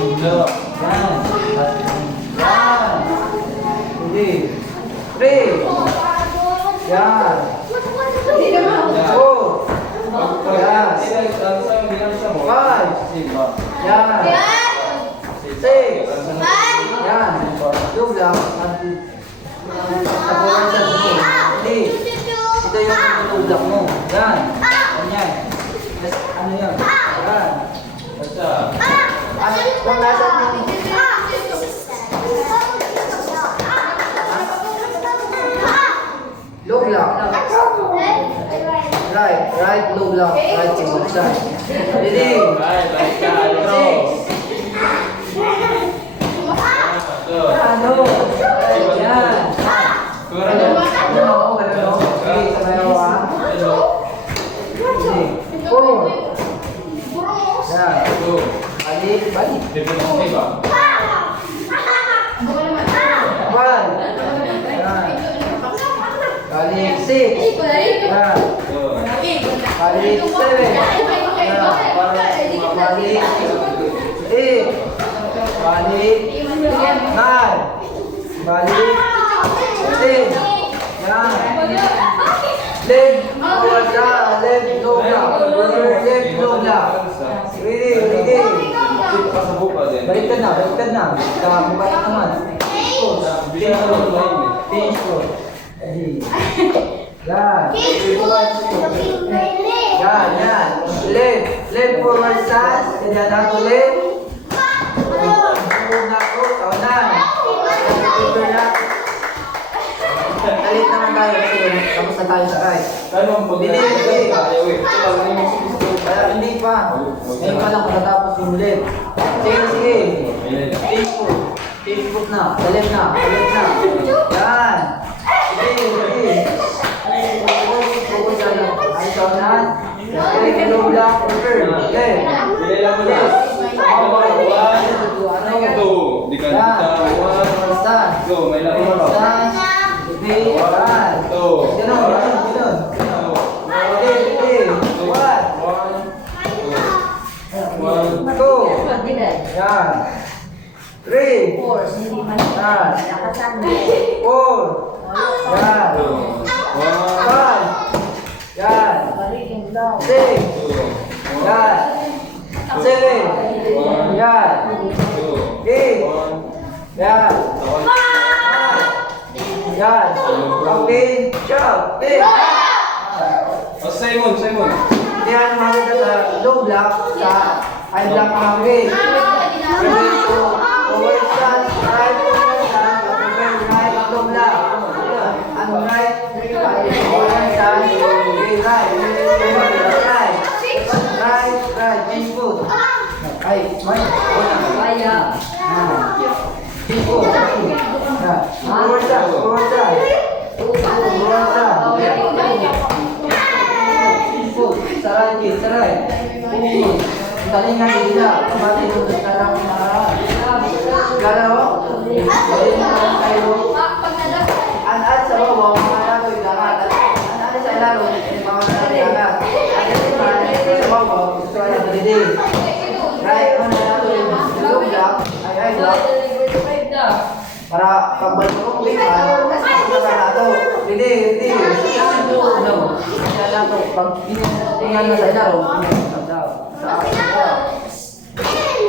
Yan. Yan. Hindi. 3. Yan. 4. Yan. 5. Yan. 6. Yan. Yung lang. Hindi. Ito yung tinulak mo. Yan. Ganyan. Ano yan? Yan. Kung nasa low block. Right, low block. Right, single side. Ready? Ano? Yan. Ano? Okay, sabayaw ha. Okay. 4. Yan. Balik. 1. Yan. Balik 6. Yan. Balik 7. Yan. Balik 8. Balik 9. Balik 10. Yan. Leg, leg, low block. Leg, low block. Ready. Baliktad na. Balik naman. Finish ko. Yan. Leg forward stance. Ganyan ako leg. Move na ako. Kawanan. Talit naman tayo kasi tapos na tayo sa right. Hindi pa. Ngayon pa lang kung natapos yung left. Sige. Change foot na. Sa left na. Yan. Sige. Focus na lang. Ay, kawanan. Sige, low block. Turn. Okay. Yes. Yan. Campaign. Shout. Big. Simon. Yan makita sa low block sa high block campaign. Ready to forward stand, right forward stand, prepare right low block. Ano right? Forward stand, right. Change foot. Ay, change foot. Forward side. Saray. Talingan nila. Pamati doon sa karang nakaraan. Galaw. An-an sa bawah, mga lalo yung lahat. An-an sa ilalo, mga lalo yung lahat. An-an sa bawah, gusto ay nabalidig. Right, mga lalo yung low block. Ay, block. Para pagbalik ko kulihan, para nato. Hindi. Ano? Kaya nato, pag tingnan na sa ilaro,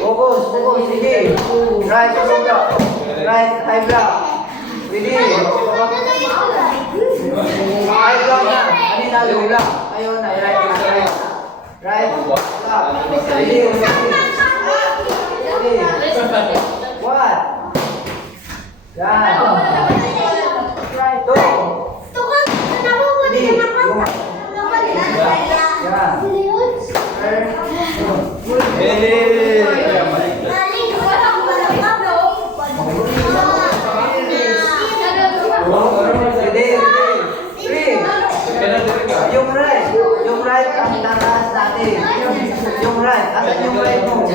Focus, sige. Right, low block. Right, high block. Ready. High block na. Kanina, low block. Ayun na, right. Right, block. Ready. What? Yan. 2. Yung right ang tataas natin. Yung right. Asan yung right mo?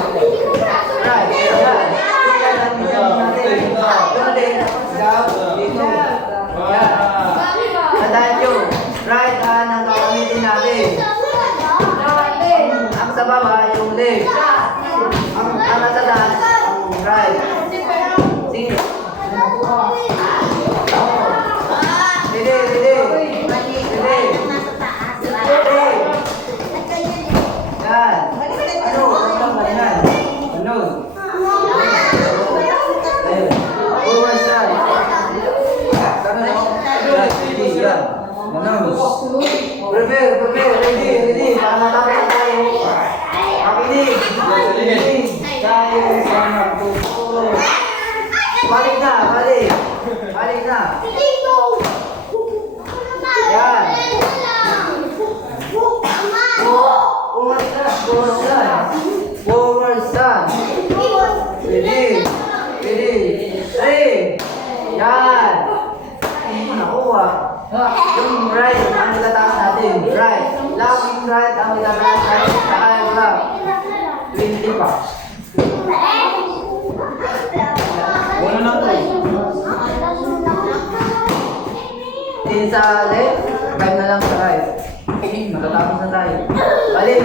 balik. Balik na. Yan. Forward stand. Forward stand. Ready. Ready. Yan. Nakuha. Yung right ang itataas natin. Right. Laging right ang itataas natin. Saka yung left. 20 pa. Wala na to. 10 sa left. 5 na lang sa right. Matatapos na tayo. Balik.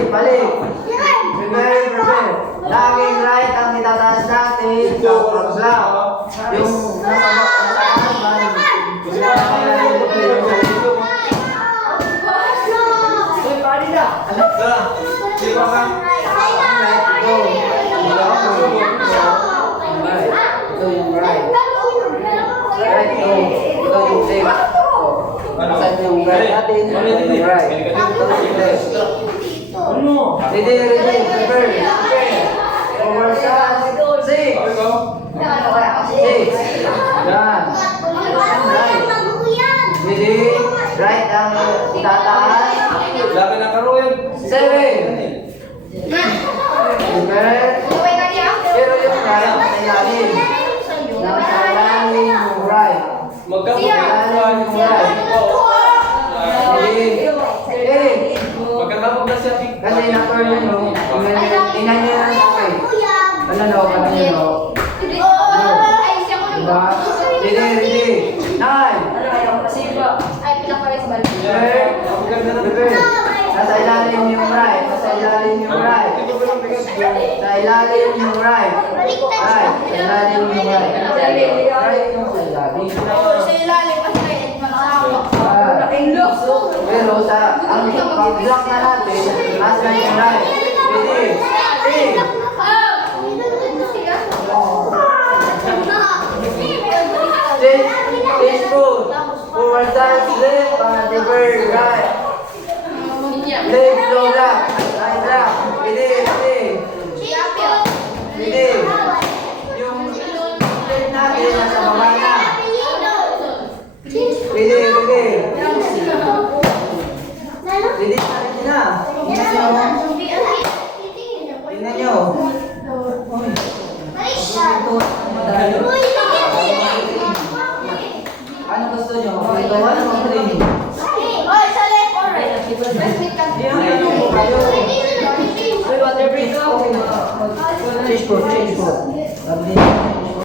Prepare. Laging right ang itataas natin sa pag-lap. Yung right ang itataas. Labi na karoon. 7. Pero yung right sa ilalim. Nasa ilalim yung right. Magkapag-iwan yung right. Magkakapag na siya. Kasi na-turn yun, no? Tingnan nyo lang okay. Ano no? Diba? Ready. 9. Nasa ilalim yung right. Sa ilalim yung right. Right. Right yung sa ilalim. Pero sa ang pag-block na natin, mas na yung right. Ready. Stage foot. Forward dance left, rever right. Left low left. Right left. Ready. Yung left natin nasa baba na. Ready. Na. Tingnan nyo. Ano gusto nyo? Ito, ano ang training? Fish po.